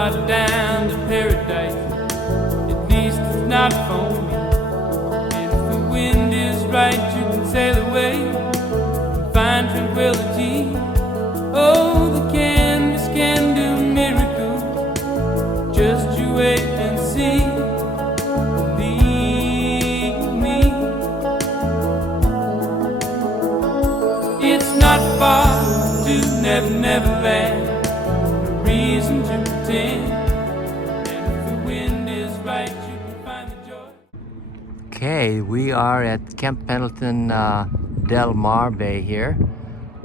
shot down to paradise. At least it's not for me. And if the wind is right, you can sail away and find tranquility. Oh, the canvas can do miracles. Just you wait and see. Believe me. It's not far to Never Never Land. No reason to pretend. And if the wind is right, you can find the joy. Okay, we are at Camp Pendleton Del Mar Bay here,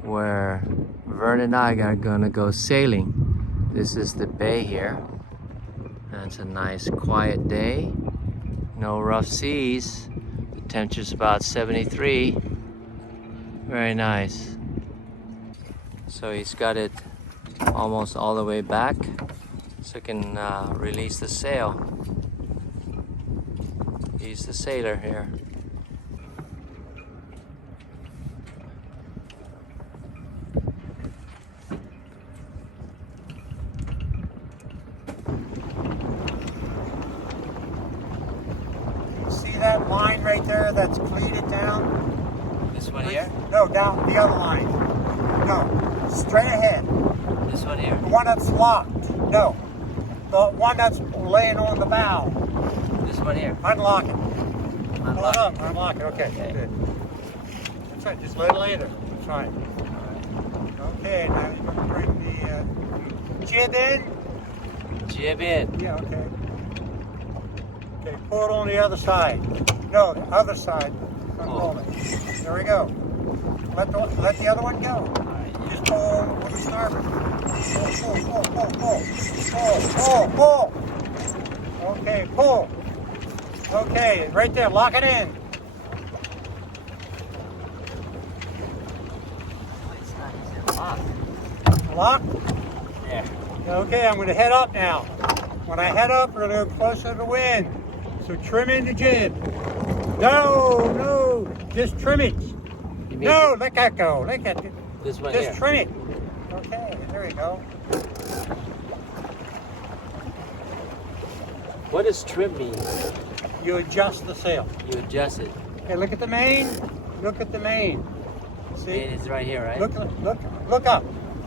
where Vern and I are gonna go sailing. This is the bay here. And it's a nice quiet day. No rough seas. The temperature's about 73. Very nice. So he's got it almost all the way back, so he can release the sail. He's the sailor here. See that line right there that's cleated down? This one here? No, down the other line. No, straight ahead. This one here? The one that's locked. No, the one that's laying on the bow. This one here? Unlock it. Pull it up. Unlock it. Okay. Good. That's right. Just let it lay there. That's right. Okay. Now you're going to bring the jib in. Jib in. Yeah. Okay. Okay. Pull it on the other side. No, the other side. Unroll it. There we go. Let the other one go. Just pull with the starboard. Pull. Okay, pull. Okay, right there. Lock it in. Lock? Yeah. Okay, I'm going to head up now. When I head up, we're going to go closer to the wind. So trim in the jib. No, just trim it. No, let that go. Let that. This one Just here. trim it. Okay, there we go. What does trim mean? You adjust the sail. You adjust it. Okay, look at the main. Look at the main. See? And it's right here, right? Look up.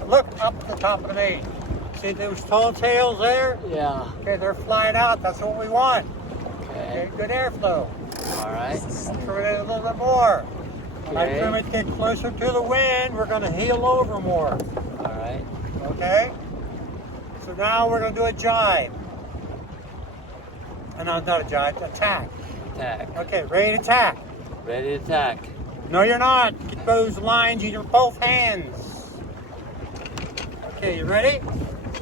Look up the top of the main. See those tall tails there? Yeah. Okay, they're flying out. That's what we want. Okay. Okay, good airflow. All right. Trim it a little bit more. When I Okay. trim it, get closer to the wind, we're going to heel over more. All right. Okay? So now we're going to do a jibe. No, not a jibe, attack. Attack. Okay, ready to attack. Ready to attack. No, you're not. Get those lines in your both hands. Okay, you ready?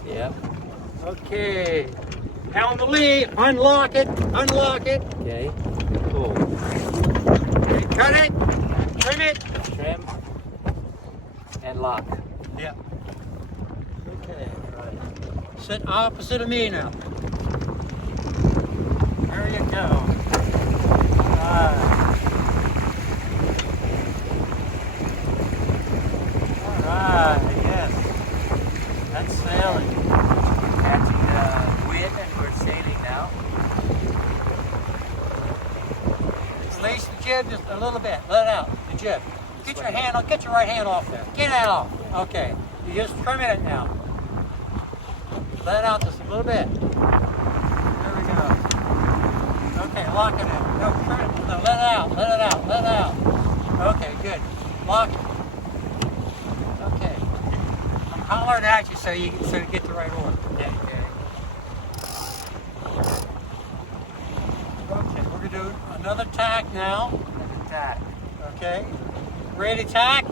Yep. Okay. Down the lee. Unlock it. Okay. Cool. Okay, cut it. Trim it. Trim and lock. Yeah. Okay. Right. Sit opposite of me now. There you go. All right. All right. Yes. That's sailing. Catching the wind and we're sailing now. Release the jib just a little bit. Let it out. The jib. Get your hand on. Get your right hand off there. Get it off. Okay. You're just trimming it now. Let it out just a little bit. There we go. Okay, lock it in. No, trim it. No, let it out. Okay, good. Lock it. Okay. I'm hollering at you so you get the right order. Okay. Okay, we're going to do another tack now. Attack. Okay. Ready to tack?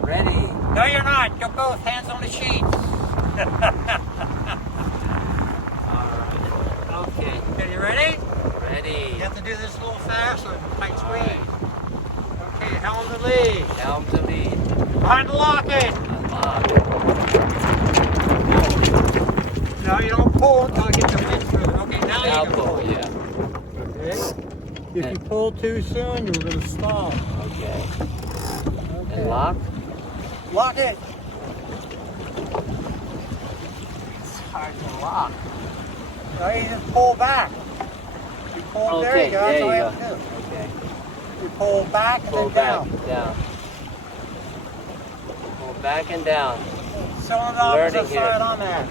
Ready. No, you're not. You're both hands on the sheets. Okay. Okay, you ready? Ready. You have to do this a little fast so tight squeeze. Right. Okay, helm to lead. Helm to lead. Unlock it. Unlock. No, you don't pull until you get your head through. Okay, now Now you can pull, pull. yeah. Okay. If you pull too soon, you're going to stall. Okay. Okay. And lock. Lock it. It's hard. hard to lock. So you just pull back. You pull, there you go, that's all you have to do. Okay. You pull back and Pull then back, down. down. Pull back and down. So on the Learning opposite here. side on that.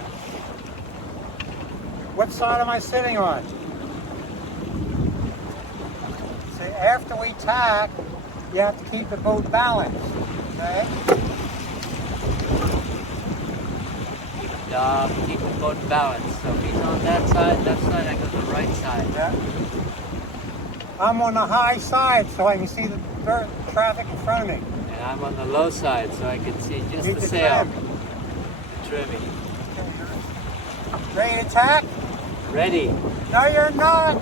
What side am I sitting on? See, after we tack, you have to keep the boat balanced. Okay? Keep the boat balanced. So he's on that side, I go to the right side. Yeah. I'm on the high side so I can see the traffic in front of me. And I'm on the low side so I can see just You the can sail. trim. The trimming. Ready to tack? Ready. No, you're not.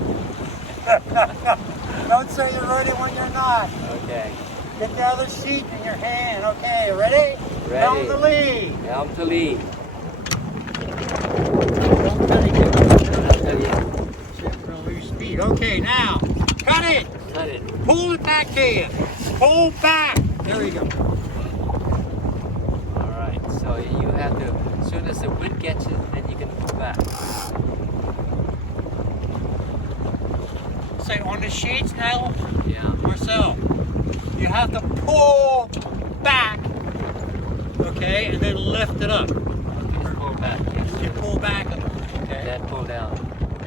Don't say you're ready when you're not. Okay. Get the other sheet in your hand. Okay, ready? Ready. Helm to lead. Helm to lead. Don't cut it yet. I'll tell you. Shit, we're gonna lose speed. Okay, now, cut it. Cut it. Pull it back to you. Pull back. There you go. All right. So you have to, as soon as the wind gets it, then you can pull back. Say on the sheets now, Yeah. Marcel, you have to pull back, okay, and then lift it up. Just pull back. Yes. You pull back, And okay? then pull down.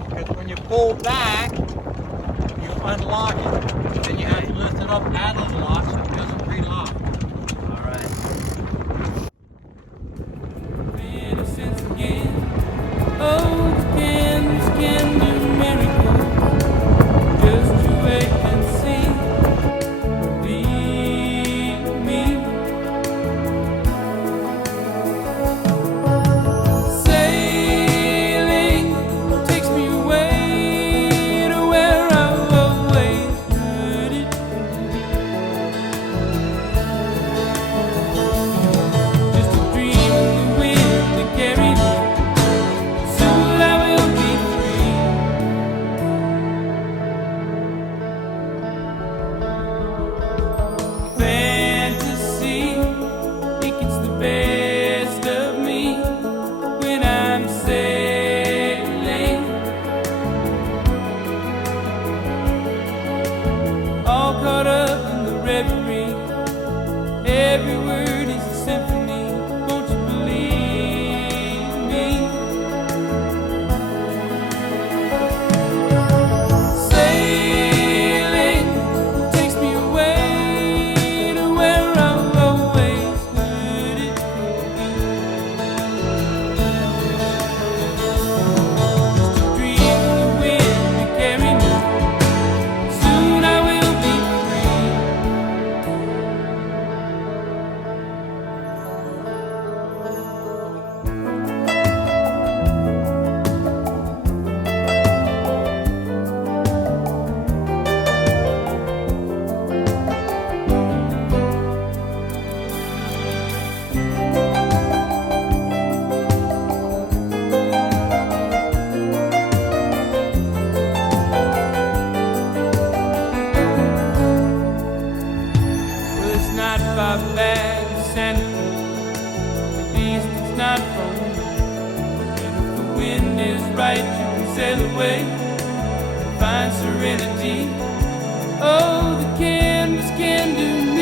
Because when you pull back, you unlock it. Then you have to lift it up and unlock so it doesn't relock. All right. Innocence again. Oh, the candles can do miracles. Just you wait and see. Believe me. Sailing takes me away to where I've always heard it. Just a dream of the wind that carried me. Soon I will be free. Fantasy, it gets the best of me when I'm sailing. All caught up in the reverie. Every word is a symphony. Won't you believe me? Sailing takes me away to where I've always heard it. Just a dream of the wind to carry me. Soon I will be free. Well, it's not far back to Santa Cruz. At least it's not from me. And if the wind is right, you can sail away and find serenity. Oh, the canvas can do